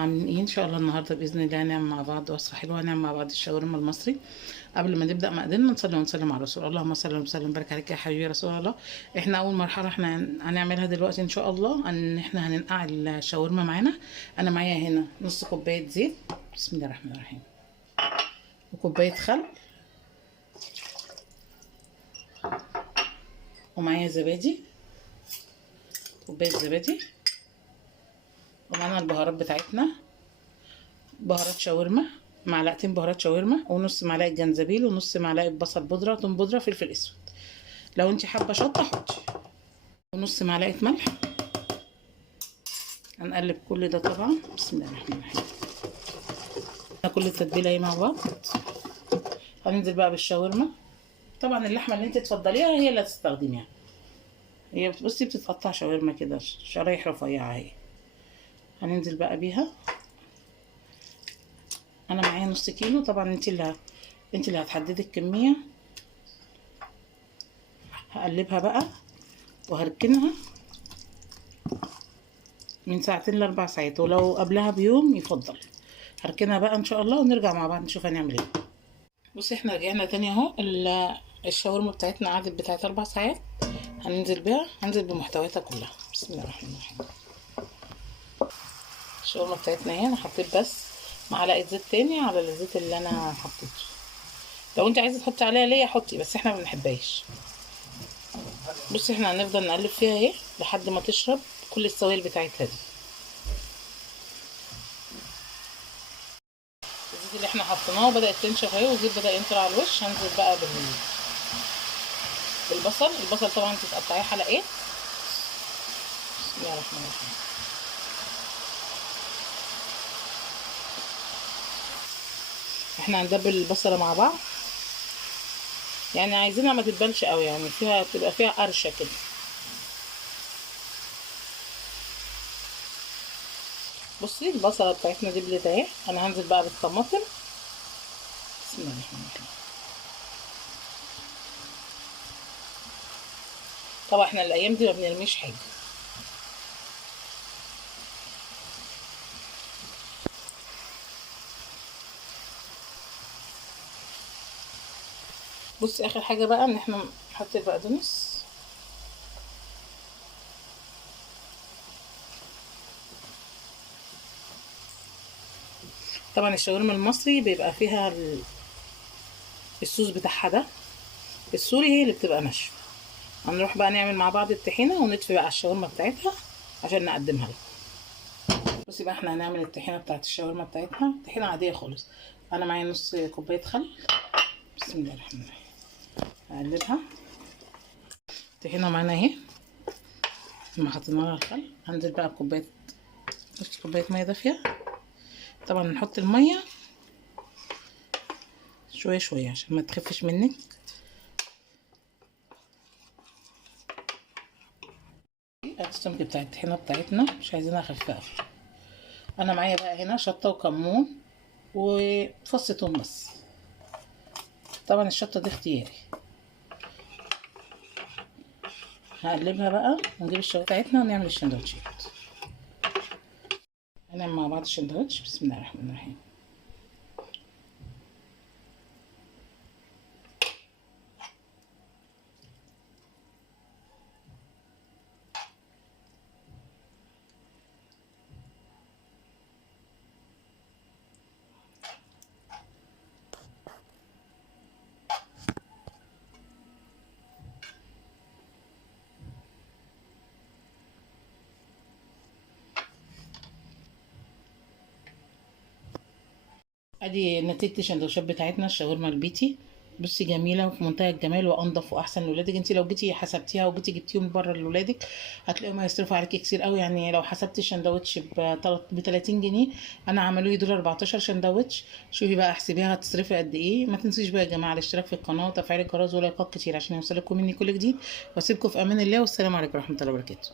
عاملين ايه؟ ان شاء الله النهارده باذن الله هنعمل مع بعض وصفه حلوه، هنعمل مع بعض الشاورما المصري. قبل ما نبدا مقاديرنا نصلي ونسلم على الرسول. اللهم صل وسلم وبارك عليك يا حبيبي رسول الله. احنا اول مرحله احنا هنعملها دلوقتي ان شاء الله ان احنا هننقع الشاورما معانا. انا معايا هنا نص كوبايه زيت، بسم الله الرحمن الرحيم، وكوبايه خل، ومعايا زبادي، كوبايه زبادي، ومعانا البهارات بتاعتنا، بهارات شاورما، معلقتين بهارات شاورما، ونص معلقه جنزبيل، ونص معلقه بصل بودره، توم بودره، فلفل اسود لو انت حابه شطه حطي، ونص معلقه ملح. هنقلب كل ده طبعا، بسم الله الرحمن الرحيم. كل التتبيله اهي مع بعض. هننزل بقى بالشاورما. طبعا اللحمه اللي انت تفضليها هي اللي هتستخدميها. هي بصي بتتقطع شاورما كده شرايح رفيعه اهي. هننزل بقى بيها. انا معايا نص كيلو، طبعا انت اللي هتحددي الكميه. هقلبها بقى وهركنها من ساعتين ل4 ساعات، ولو قبلها بيوم يفضل. هركنها بقى ان شاء الله ونرجع مع بعض نشوف هنعمل ايه. بصي احنا رجعنا تاني اهو. الشاورما بتاعتنا قعدت بتاعت 4 ساعات. هننزل بيها، هنزل بمحتوياتها كلها، بسم الله الرحمن الرحيم. الشاورما بتاعتنا اهي. انا حطيت بس معلقه زيت تاني على الزيت اللي انا حطيته. لو انت عايزه تحطي عليها ليا حطي، بس احنا ما بنحبهاش. بصي احنا هنفضل نقلب فيها اهي لحد ما تشرب كل السوائل بتاعتها دي. الزيت اللي احنا حطيناه بدأت تنشف اهي، والزيت بدأ ينطر على الوش. هنزل بقى بالبصل. البصل طبعا تقطعيه حلقات، بسم الله الرحمن الرحيم. احنا هندبل البصله مع بعض، يعني عايزينها ما تتبلش قوي، يعني تبقى فيها قرشه كده. بصي البصله بتاعتنا دبلت اهي. انا هنزل بقى بالطماطم، بسم الله الرحمن الرحيم. طبعا احنا الايام دي ما بنرميش حاجه. بصي اخر حاجه بقى ان احنا نحط البقدونس. طبعا الشاورما المصري بيبقى فيها الصوص بتاعها ده. السوري هي اللي بتبقى ناشفه. هنروح بقى نعمل مع بعض الطحينه ونطفي بقى الشاورما بتاعتها عشان نقدمها لكم. بصي بقى احنا هنعمل الطحينه بتاعت الشاورما بتاعتنا، طحينه عاديه خالص. انا معايا نص كوبايه خل، بسم الله الرحمن الرحيم. هقلبها. الطحينه معانا اهي لما حطينا لها الخل. هنزل بقى بكوبايه، نص كوبايه ميه دافيه. طبعا نحط الميه شويه شويه عشان ما تخفش منك. السمك بتاع الطحينه بتاعتنا مش عايزينها خفيفه. انا معايا بقى هنا شطه وكمون وفص توم بس. طبعا الشطه دي اختياري. هقلبها بقى ونجيب الشطه بتاعتنا ونعمل السندوتشات. هنعمل مع بعض السندوتش، بسم الله الرحمن الرحيم. ادي نتيجه السندوتشات بتاعتنا الشاورما البيتي. بصي جميله وفي منتهى الجمال وانضف واحسن لاولادك. انت لو جيتي حسبتيها وجيتي جبتيهم بره لاولادك هتلاقيهم هيصرفوا عليكي كتير قوي. يعني لو حسبتي السندوتش ب 30 جنيه، انا عملوا لي دول 14 سندوتش. شوفي بقى احسبيها هتصرفي قد ايه. ما تنسيش بقى يا جماعه الاشتراك في القناه وتفعيل الجرس ولايكات كتير عشان يوصلكم مني كل جديد. واسيبكم في امان الله، والسلام عليكم ورحمه الله وبركاته.